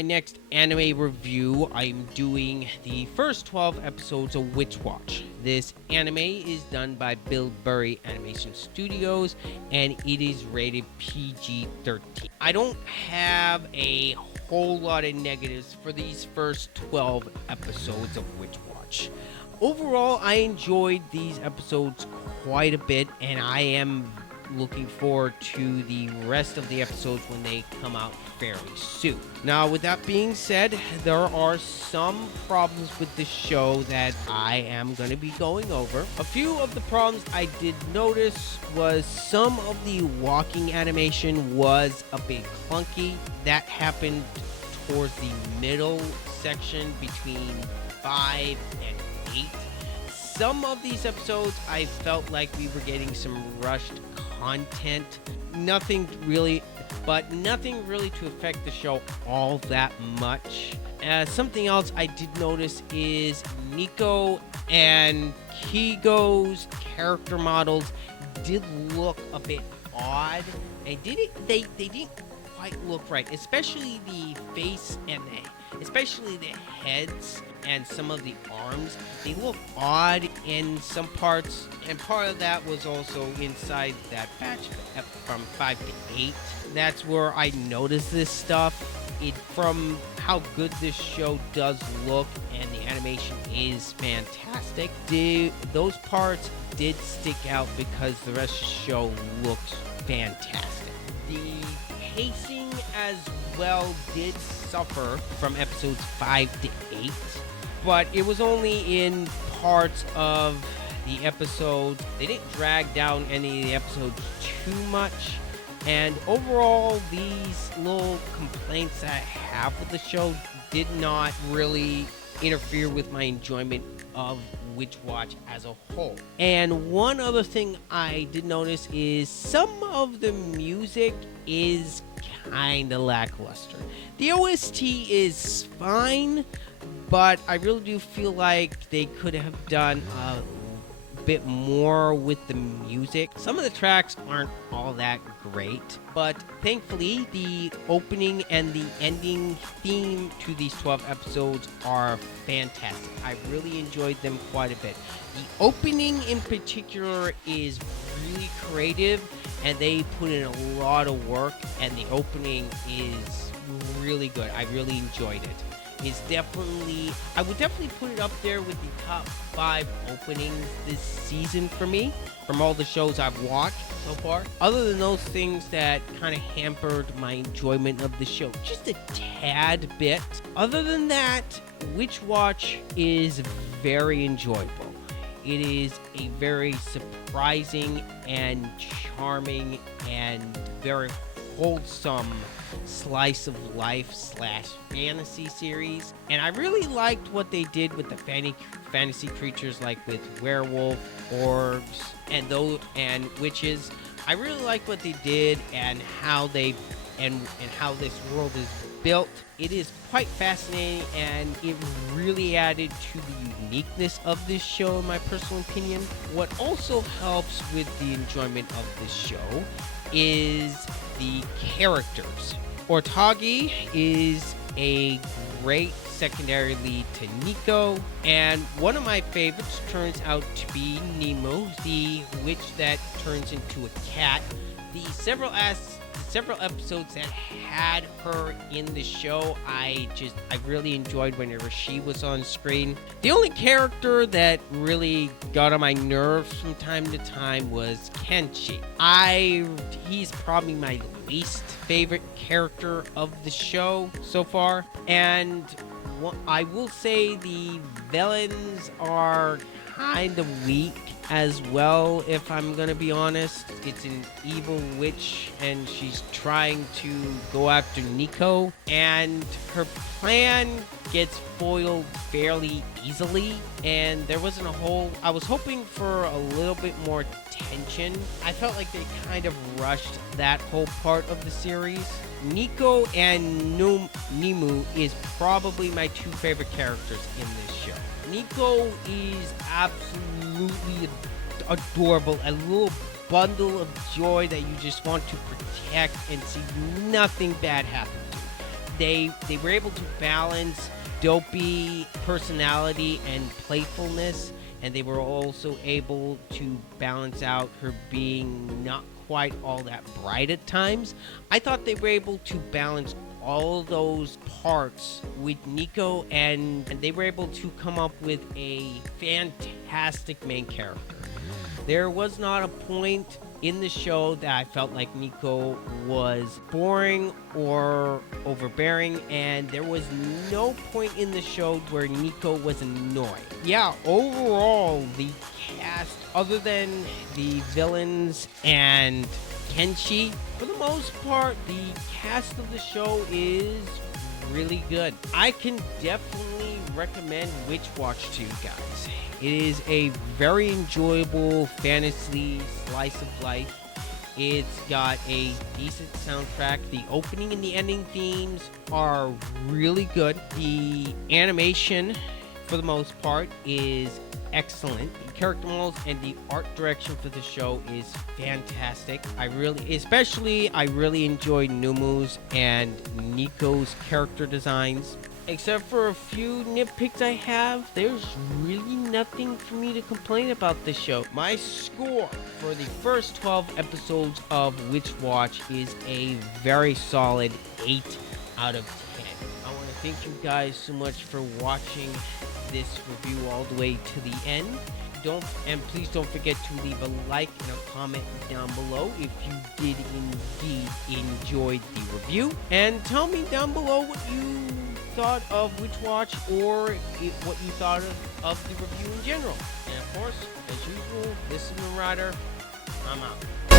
my next anime review, I'm doing the first 12 episodes of Witch Watch. This anime is done by Bilberry Animation Studios, and it is rated PG-13. I don't have a whole lot of negatives for these first 12 episodes of Witch Watch. Overall, I enjoyed these episodes quite a bit, and I am looking forward to the rest of the episodes when they come out fairly soon. Now, with that being said, there are some problems with the show that I am going to be going over. A few of the problems I did notice was some of the walking animation was a bit clunky. That happened towards the middle section between 5 and 8. Some of these episodes I felt like we were getting some rushed content. Nothing really to affect the show all that much. Something else I did notice is Nico and Kigo's character models did look a bit odd. They didn't quite look right, especially the face and especially the heads and some of the arms. They look odd in some parts, and part of that was also inside that batch from 5 to 8. That's where I noticed this stuff. From how good this show does look, and the animation is fantastic, those parts did stick out because the rest of the show looks fantastic. The pacing as well did suffer from episodes 5 to 8, but it was only in parts of the episode. They didn't drag down any of the episodes too much, and overall these little complaints that I have with the show did not really interfere with my enjoyment of Witch Watch as a whole. And one other thing I did notice is some of the music is kind of lackluster. The OST is fine, but I really do feel like they could have done a bit more with the music. Some of the tracks aren't all that great, but thankfully the opening and the ending theme to these 12 episodes are fantastic. I really enjoyed them quite a bit. The opening in particular is really creative, and they put in a lot of work, and the opening is really good. I really enjoyed it. I would definitely put it up there with the top 5 openings this season for me, from all the shows I've watched so far. Other than those things that kind of hampered my enjoyment of the show just a tad bit. Other than that, Witch Watch is very enjoyable. It is a very surprising and charming and very wholesome slice of life / fantasy series, and I really liked what they did with the fantasy creatures, like with werewolf, orcs, and witches. I really liked what they did and how how this world is built. It is quite fascinating, and it really added to the uniqueness of this show, in my personal opinion. What also helps with the enjoyment of this show is the characters. Ortagi is a great secondary lead to Nico, and one of my favorites turns out to be Nemo, the witch that turns into a cat. The several episodes that had her in the show, I really enjoyed whenever she was on screen. The only character that really got on my nerves from time to time was Kenshi. He's probably my least favorite character of the show so far, and I will say the villains are kind of weak as well, if I'm gonna be honest. It's an evil witch, and she's trying to go after Nico, and her plan gets foiled fairly easily, and there wasn't I was hoping for a little bit more tension. I felt like they kind of rushed that whole part of the series. Nico and Nemu is probably my 2 favorite characters in this show. Nico is absolutely adorable, a little bundle of joy that you just want to protect and see nothing bad happen to. they were able to balance dopey personality and playfulness, and they were also able to balance out her being not quite all that bright at times. I thought they were able to balance all those parts with Nico, and they were able to come up with a fantastic main character. There was not a point in the show that I felt like Nico was boring or overbearing, and there was no point in the show where Nico was annoying. Yeah, overall, the cast, other than the villains and Kenshi, for the most part, the cast of the show is really good. I can definitely recommend Witch Watch to you guys. It is a very enjoyable fantasy slice of life. It's got a decent soundtrack. The opening and the ending themes are really good. The animation, for the most part, is excellent. The character models and the art direction for the show is fantastic. I really enjoyed Numu's and Nico's character designs. Except for a few nitpicks I have, there's really nothing for me to complain about this show. My score for the first 12 episodes of Witch Watch is a very solid 8 out of 10. I want to thank you guys so much for watching this review all the way to the end. Please don't forget to leave a like and a comment down below if you did indeed enjoy the review, and tell me down below what you thought of Witch Watch, or what you thought of the review in general. And of course, as usual, this is Marauder. I'm out.